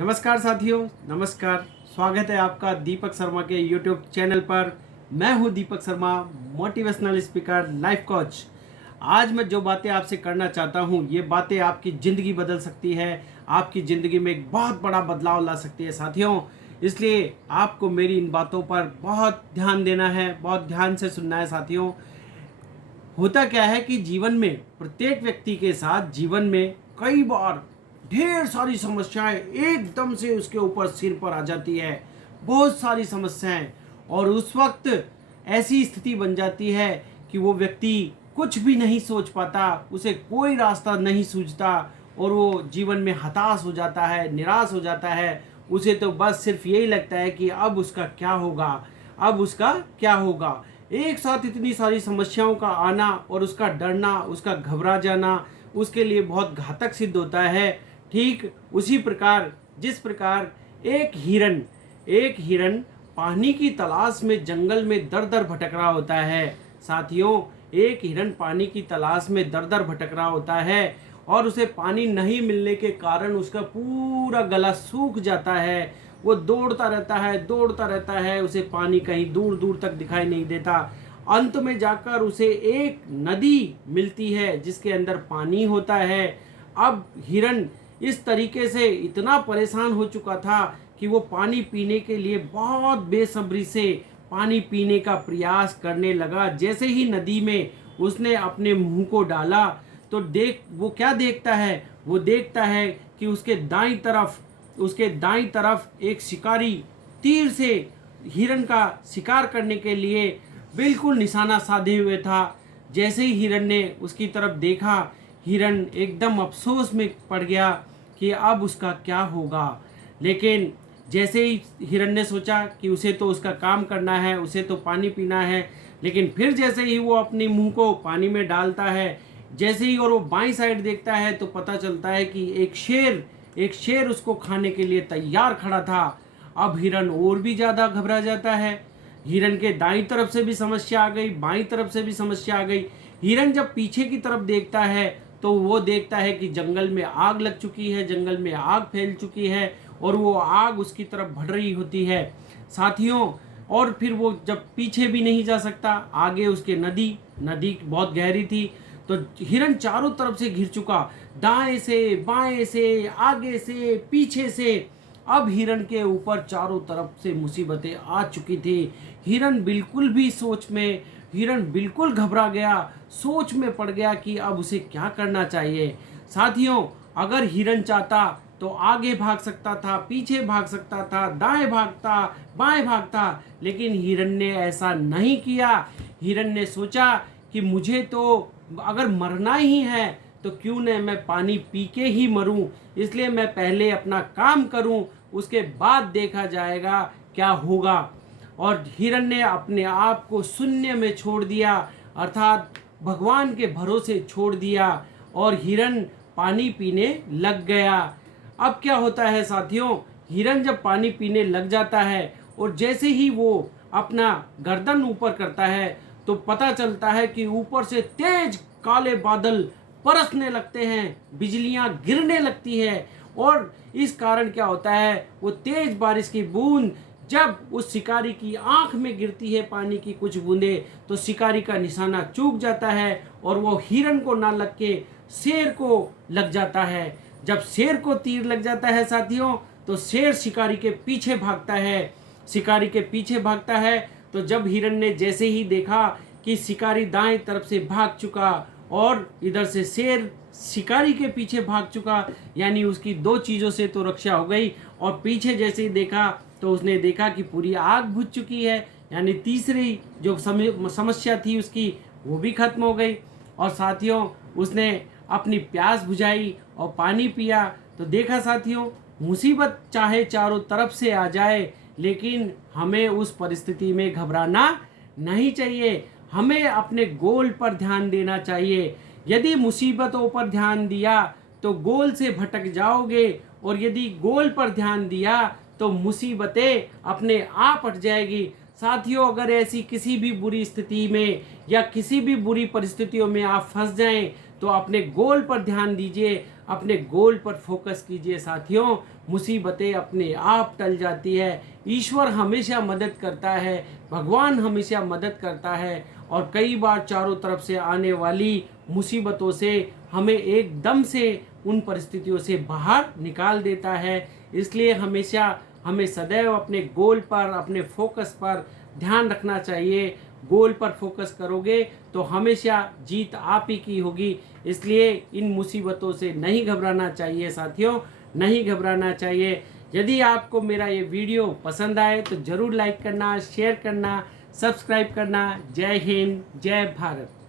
नमस्कार साथियों, नमस्कार। स्वागत है आपका दीपक शर्मा के यूट्यूब चैनल पर। मैं हूं Deepak Sharma, motivational speaker, life coach. आज मैं जो बातें आपसे करना चाहता हूं, ये बातें आपकी ज़िंदगी बदल सकती है, आपकी ज़िंदगी में एक बहुत बड़ा बदलाव ला सकती है साथियों। इसलिए आपको मेरी इन बातों पर बहुत ध्यान देना है, बहुत ध्यान से सुनना है साथियों। होता क्या है कि जीवन में प्रत्येक व्यक्ति के साथ जीवन में कई बार ढेर सारी समस्याएं एकदम से उसके ऊपर सिर पर आ जाती है, बहुत सारी समस्याएं। और उस वक्त ऐसी स्थिति बन जाती है कि वो व्यक्ति कुछ भी नहीं सोच पाता, उसे कोई रास्ता नहीं सूझता और वो जीवन में हताश हो जाता है, निराश हो जाता है। उसे तो बस सिर्फ यही लगता है कि अब उसका क्या होगा, अब उसका क्या होगा। एक साथ इतनी सारी समस्याओं का आना और उसका डरना, उसका घबरा जाना उसके लिए बहुत घातक सिद्ध होता है। ठीक उसी प्रकार जिस प्रकार एक हिरन पानी की तलाश में जंगल में दर दर भटक रहा होता है साथियों। एक हिरन पानी की तलाश में दर दर भटक रहा होता है और उसे पानी नहीं मिलने के कारण उसका पूरा गला सूख जाता है। वो दौड़ता रहता है, उसे पानी कहीं दूर दूर तक दिखाई नहीं देता। अंत में जाकर उसे एक नदी मिलती है जिसके अंदर पानी होता है। अब हिरन इस तरीके से इतना परेशान हो चुका था कि वो पानी पीने के लिए बहुत बेसब्री से पानी पीने का प्रयास करने लगा। जैसे ही नदी में उसने अपने मुंह को डाला तो वो क्या देखता है, वो देखता है कि उसके दाईं तरफ एक शिकारी तीर से हिरन का शिकार करने के लिए बिल्कुल निशाना साधे हुए था। जैसे ही हिरन ने उसकी तरफ देखा, हिरन एकदम अफसोस में पड़ गया कि अब उसका क्या होगा। लेकिन जैसे ही हिरन ने सोचा कि उसे तो उसका काम करना है, उसे तो पानी पीना है, लेकिन फिर जैसे ही वो अपने मुंह को पानी में डालता है, जैसे ही और वो बाईं साइड देखता है तो पता चलता है कि एक शेर उसको खाने के लिए तैयार खड़ा था। अब हिरन और भी ज़्यादा घबरा जाता है। हिरन के दाईं तरफ से भी समस्या आ गई, बाईं तरफ से भी समस्या आ गई। हिरन जब पीछे की तरफ देखता है तो वो देखता है कि जंगल में आग लग चुकी है, जंगल में आग फैल चुकी है और वो आग उसकी तरफ बढ़ रही होती है साथियों। और फिर वो जब पीछे भी नहीं जा सकता, आगे उसके नदी बहुत गहरी थी, तो हिरन चारों तरफ से घिर चुका, दाएं से, बाएं से, आगे से, पीछे से। अब हिरन के ऊपर चारों तरफ से मुसीबतें आ चुकी थी। हिरन बिल्कुल घबरा गया, सोच में पड़ गया कि अब उसे क्या करना चाहिए। साथियों, अगर हिरन चाहता तो आगे भाग सकता था, पीछे भाग सकता था, दाएं भागता, बाएं भागता, लेकिन हिरन ने ऐसा नहीं किया। हिरन ने सोचा कि मुझे तो अगर मरना ही है तो क्यों न मैं पानी पी के ही मरूं, इसलिए मैं पहले अपना काम करूं, उसके बाद देखा जाएगा क्या होगा। और हिरन ने अपने आप को शून्य में छोड़ दिया, अर्थात भगवान के भरोसे छोड़ दिया और हिरन पानी पीने लग गया। अब क्या होता है साथियों, हिरन जब पानी पीने लग जाता है और जैसे ही वो अपना गर्दन ऊपर करता है तो पता चलता है कि ऊपर से तेज काले बादल बरसने लगते हैं, बिजलियां गिरने लगती है। और इस कारण क्या होता है, वो तेज बारिश की बूंद जब उस शिकारी की आंख में गिरती है, पानी की कुछ बूंदे, तो शिकारी का निशाना चूक जाता है और वो हिरन को ना लग के शेर को लग जाता है। जब शेर को तीर लग जाता है साथियों, तो शेर शिकारी के पीछे भागता है। तो जब हिरन ने जैसे ही देखा कि शिकारी दाएं तरफ से भाग चुका और इधर से शेर शिकारी के पीछे भाग चुका, यानी उसकी दो चीज़ों से तो रक्षा हो गई। और पीछे जैसे ही देखा तो उसने देखा कि पूरी आग बुझ चुकी है, यानी तीसरी जो समस्या थी उसकी, वो भी खत्म हो गई। और साथियों, उसने अपनी प्यास बुझाई और पानी पिया। तो देखा साथियों, मुसीबत चाहे चारों तरफ से आ जाए, लेकिन हमें उस परिस्थिति में घबराना नहीं चाहिए। हमें अपने गोल पर ध्यान देना चाहिए। यदि मुसीबतों पर ध्यान दिया तो गोल से भटक जाओगे, और यदि गोल पर ध्यान दिया तो मुसीबतें अपने आप हट जाएगी। साथियों, अगर ऐसी किसी भी बुरी स्थिति में या किसी भी बुरी परिस्थितियों में आप फंस जाएं तो अपने गोल पर ध्यान दीजिए, अपने गोल पर फोकस कीजिए साथियों। मुसीबतें अपने आप टल जाती है। ईश्वर हमेशा मदद करता है, भगवान हमेशा मदद करता है और कई बार चारों तरफ से आने वाली मुसीबतों से हमें एकदम से उन परिस्थितियों से बाहर निकाल देता है। इसलिए हमेशा हमें सदैव अपने गोल पर, अपने फोकस पर ध्यान रखना चाहिए। गोल पर फोकस करोगे तो हमेशा जीत आप ही की होगी। इसलिए इन मुसीबतों से नहीं घबराना चाहिए साथियों, नहीं घबराना चाहिए। यदि आपको मेरा ये वीडियो पसंद आए तो ज़रूर लाइक करना, शेयर करना, सब्सक्राइब करना। जय हिंद, जय भारत।